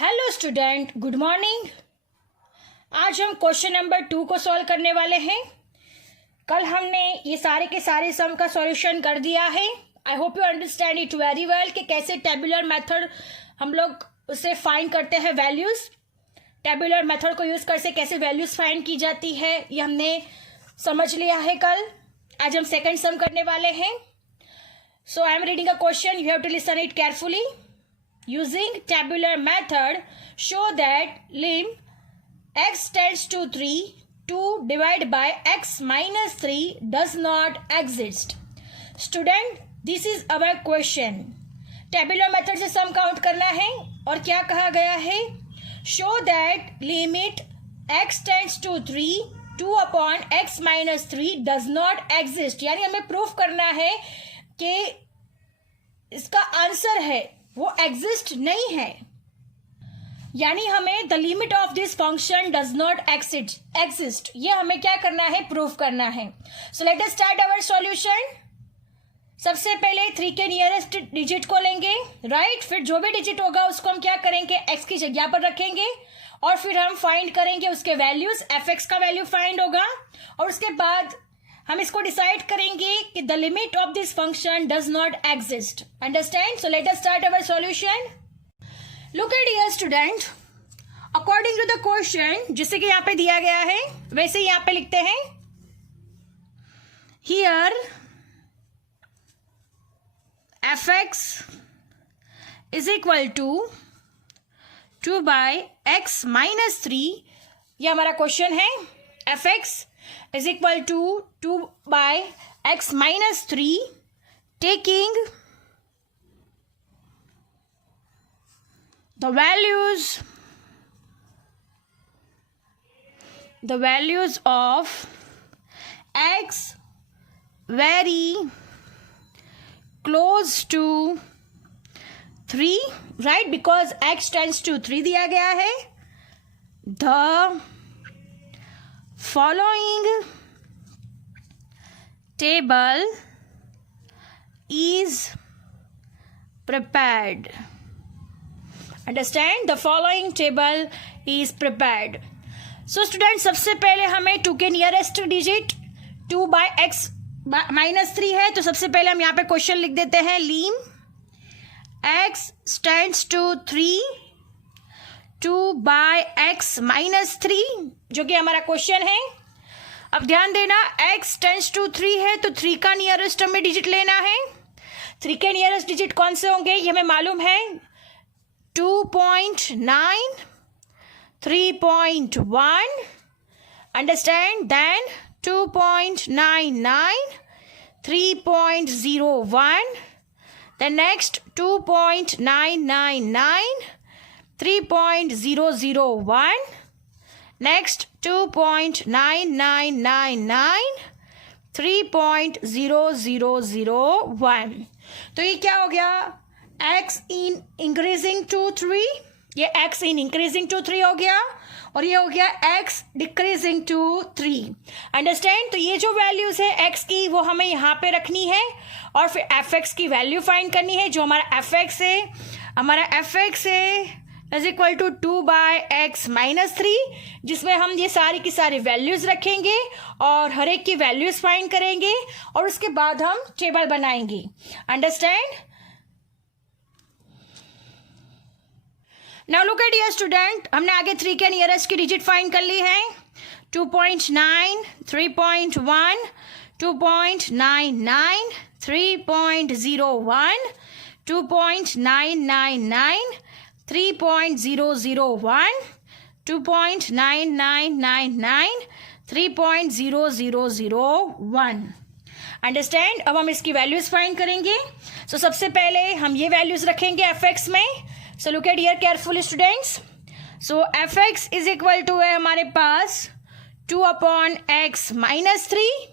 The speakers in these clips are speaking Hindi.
Hello student, good morning. आज हम क्वेश्चन नंबर 2 को सॉल्व करने वाले हैं। कल हमने ये सारे के सारे सम का सॉल्यूशन कर दिया है। I hope you understand it very well कि कैसे टेबुलर मेथड हम लोग उसे फाइंड करते हैं वैल्यूज। टेबुलर मेथड को यूज करके कैसे वैल्यूज फाइंड की जाती है ये हमने समझ लिया है कल। आज हम सेकंड सम करने वाले हैं। So I am reading a question, you have to listen it carefully. Using tabular method, show that lim x tends to 3, 2 divided by x minus 3 does not exist. Student, this is our question. Tabular method से sum count करना है और क्या कहा गया है? Show that limit x tends to 3, 2 upon x minus 3 does not exist. यानी हमें प्रूफ करना है कि इसका आंसर है वो एग्जिस्ट नहीं है, यानी हमें the limit of this function does not exist, ये हमें क्या करना है, प्रूफ करना है. So let us start our solution. सबसे पहले 3 के नियरेस्ट डिजिट को लेंगे, राइट. फिर जो भी डिजिट होगा उसको हम क्या करेंगे, x की जगह पर रखेंगे और फिर हम फाइंड करेंगे उसके वैल्यूज. fx का वैल्यू फाइंड होगा और उसके बाद हम इसको डिसाइड करेंगे कि the limit of this function does not exist. Understand? So let us start our solution. Look at here student, according to the question जिसे कि यहाँ पे दिया गया है वैसे ही यहाँ पे लिखते हैं. Here fx is equal to 2 by x minus 3. ये हमारा क्वेश्चन है. fx is equal to 2 by x minus 3, taking the values of x very close to 3, right, because x tends to 3 दिया गया है. The following table is prepared. Understand? The following table is prepared. So students, सबसे पहले हमें 2 के nearest digit 2 by x minus 3 है, तो सबसे पहले हम यहाँ पे क्वेश्चन लिख देते हैं. लीम x tends to 3, 2 by x minus 3, जो कि हमारा क्वेश्चन है. अब ध्यान देना, x टेंस टू 3 है तो 3 का नियरेस्ट हमें डिजिट लेना है. 3 के नियरेस्ट डिजिट कौन से होंगे ये हमें मालूम है. 2.9, 3.1, understand, then 2.99, 3.01, then next 2.999, 3.001, next 2.9999, 3.0001. तो ये क्या हो गया, x in increasing to 3, ये x in increasing to 3 हो गया और ये हो गया x decreasing to 3. अंडरस्टैंड? तो ये जो वैल्यूज है x की वो हमें यहाँ पे रखनी है और फिर fx की वैल्यू फाइंड करनी है. जो हमारा fx है is equal to 2 by x minus 3, जिसमें हम ये सारी की सारी वैल्यूज रखेंगे और हर एक की वैल्यूज फाइंड करेंगे और उसके बाद हम टेबल बनाएंगे. Understand? Now look at here student, हमने आगे 3 के नियरेस्ट की डिजिट फाइंड कर ली है. 2.9, 3.1, 2.99, 3.01, 2.999, 3.001, 2.9999, 3.0001. अंडरस्टैंड? अब हम इसकी वैल्यूज फाइंड करेंगे. सो सबसे पहले हम ये वैल्यूज रखेंगे fx में. So look at here carefully students. So fx is equal to है हमारे पास 2 अपॉन x माइनस 3.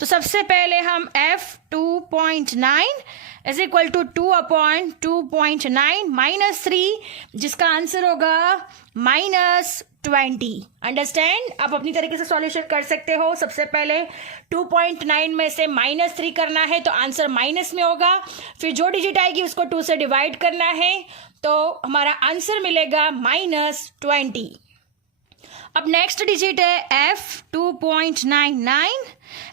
तो सबसे पहले हम f2.9 is equal to 2 upon 2.9 minus 3, जिसका आंसर होगा -20. अंडरस्टैंड? आप अपनी तरीके से सॉल्यूशन कर सकते हो. सबसे पहले 2.9 में से -3 करना है तो आंसर माइनस में होगा. फिर जो डिजिट आएगी उसको 2 से डिवाइड करना है तो हमारा आंसर मिलेगा -20। अब नेक्स्ट डिजिट है f 2.99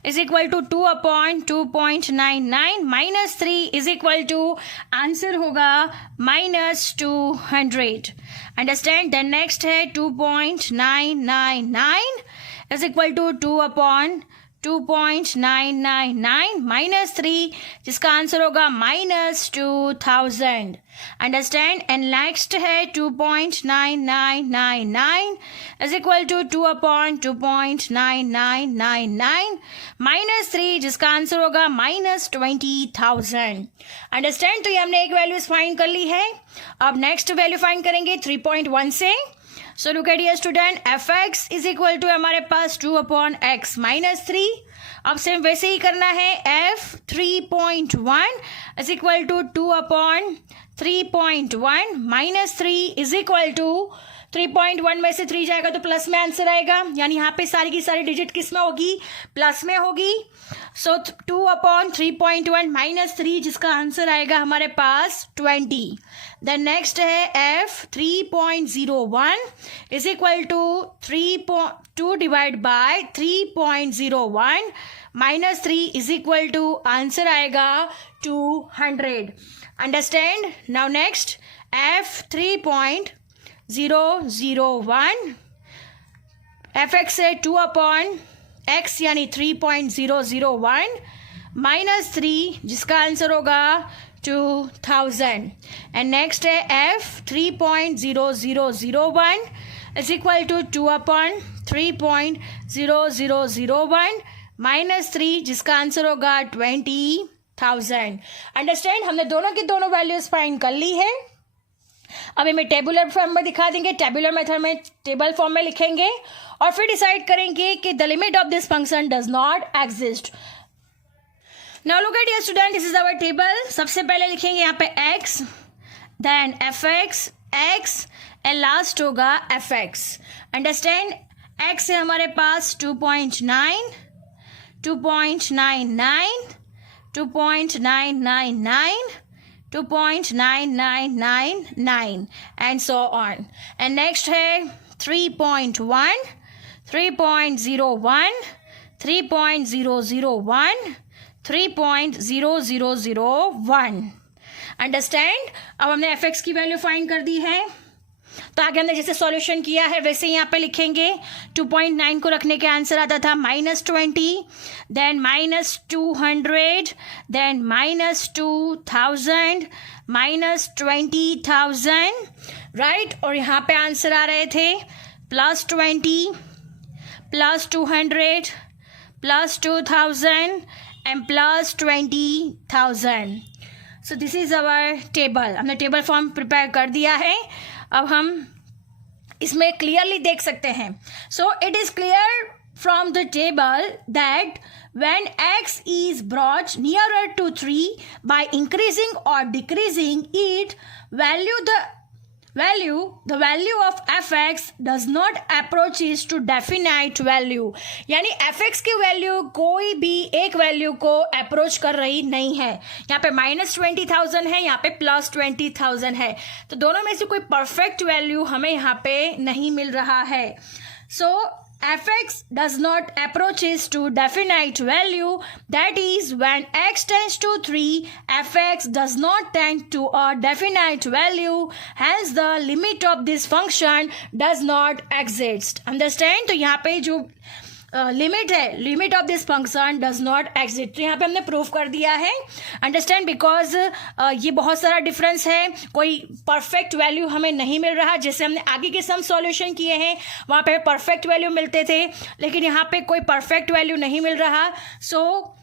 is equal to 2/2.99 -3 is equal to answer होगा -200। अंडरस्टैंड। देन नेक्स्ट है 2.999 इज इक्वल टू 2/2.999 -3 जिसका आंसर होगा -2000। अंडरस्टैंड। एंड नेक्स्ट है 2.9999 इज इक्वल टू 2/2.9999 -3 जिसका आंसर होगा -20,000। अंडरस्टैंड। तो ये हमने एक वैल्यू फाइंड कर ली है। अब नेक्स्ट वैल्यू फाइंड करेंगे 3.1 से। So look at dear student, fx is equal to हमारे पास 2/x -3। अब सेम वैसे ही करना है। f 3.1 is equal to 2/3.1 -3 is equal to 3.1 में से 3 जाएगा तो प्लस में आंसर आएगा, यानी यहाँ पे सारी की सारी डिजिट किस में होगी, प्लस में होगी। सो 2/3.1 -3 जिसका आंसर आएगा हमारे पास 20। देन नेक्स्ट है f 3.01 is equal to 2 divide by 3.01 -3 is equal to answer आएगा 200। Understand. Now next f 3.001 fx है 2/x यानी 3.001 -3 जिसका आंसर होगा 2000। एंड नेक्स्ट है f 3.0001 इज इक्वल टू 2/3.0001 -3 जिसका आंसर होगा 20,000। अंडरस्टैंड। हमने दोनों की दोनों वैल्यूज फाइंड कर ली है। अब हमें टेबुलर फॉर्म में दिखा देंगे, टेबुलर मेथड में टेबल फॉर्म में लिखेंगे और फिर डिसाइड करेंगे कि the limit of this function does not exist. Now look at your student, this is our table. सबसे पहले लिखेंगे यहाँ पे x, then fx, x and last होगा fx। अंडरस्टैंड। x है हमारे पास 2.9, 2.99, 2.999, 2.9999 and so on. And next है 3.1, 3.01, 3.001, 3.0001। अंडरस्टैंड। अब हमने fx की वैल्यू फाइंड कर दी है, तो आगे हमने जैसे सॉल्यूशन किया है वैसे ही यहाँ पे लिखेंगे। 2.9 को रखने के आंसर आता था -20, देन -200, देन -2000, -20,000, राइट। और यहाँ पे आंसर आ रहे थे +20, +200, +2000 and +20,000। So this is our table. हमने टेबल फॉर्म प्रिपेयर कर दिया है। अब हम इसमें क्लियरली देख सकते हैं। So it is clear from the table that when x is brought nearer to 3 by increasing or decreasing its value, the value of fx does not approaches to definite value। यानी fx की वैल्यू कोई भी एक वैल्यू को अप्रोच कर रही नहीं है। यहाँ पे -20,000 है, यहाँ पे +20,000 है, तो दोनों में से कोई परफेक्ट वैल्यू हमें यहाँ पे नहीं मिल रहा है। सो fx does not approaches to definite value, that is when x tends to 3 fx does not tend to a definite value, hence the limit of this function does not exist। Understand। तो यहाँ पे जो लिमिट है, limit of this function does not exist, तो यहाँ पे हमने प्रूव कर दिया है। अंडरस्टैंड। बिकॉज ये बहुत सारा डिफरेंस है, कोई परफेक्ट वैल्यू हमें नहीं मिल रहा। जैसे हमने आगे के सम सॉल्यूशन किए हैं वहाँ पे परफेक्ट वैल्यू मिलते थे, लेकिन यहाँ पे कोई परफेक्ट वैल्यू नहीं मिल रहा। सो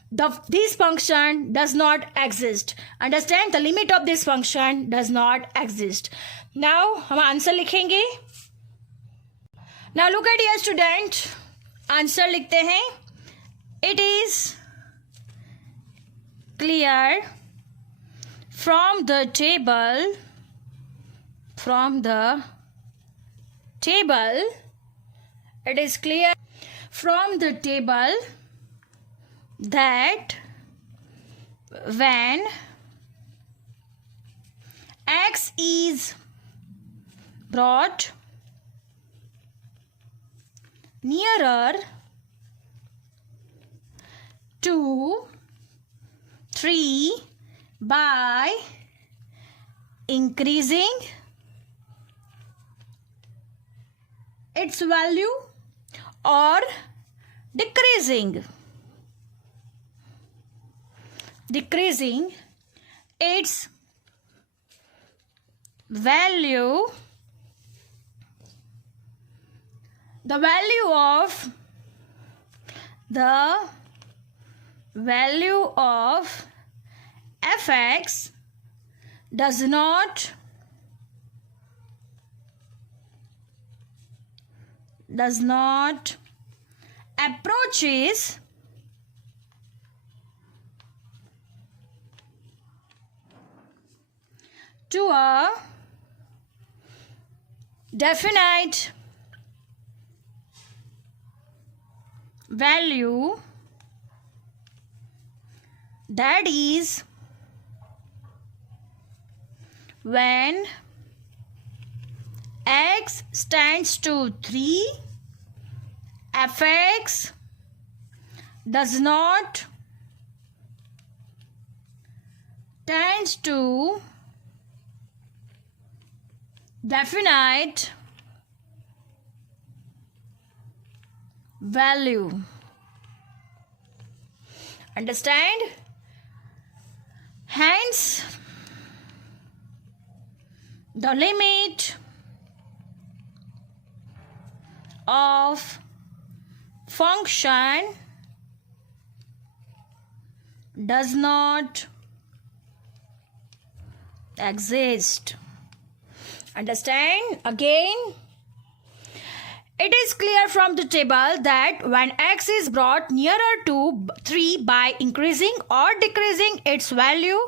this function does not exist। Understand। the limit of this function does not exist। now हम आंसर लिखेंगे। now look at here student, answer लिखते हैं। It is clear from the table, it is clear from the table that when x is brought nearer to 3 by increasing its value or decreasing its value. The value of f(x) does not approaches to a definite value, that is when x tends to 3, f(x) does not tends to definite value. Understand? Hence, the limit of function does not exist. Understand? Again, it is clear from the table that when x is brought nearer to 3 by increasing or decreasing its value,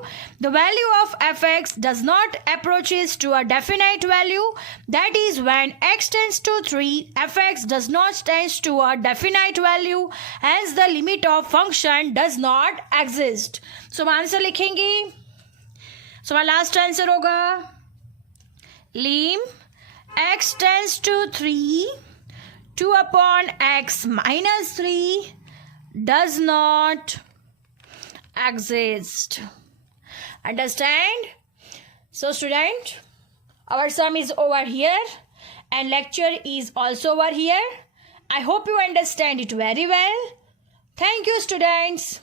the value of f(x) does not approaches to a definite value. That is when x tends to 3, f(x) does not tends to a definite value. Hence, the limit of function does not exist. So, answer लिखेंगे. So, हमारा लास्ट आंसर होगा lim x tends to 3, 2 upon x minus 3 does not exist. Understand? So student, our sum is over here and lecture is also over here. I hope you understand it very well. Thank you students.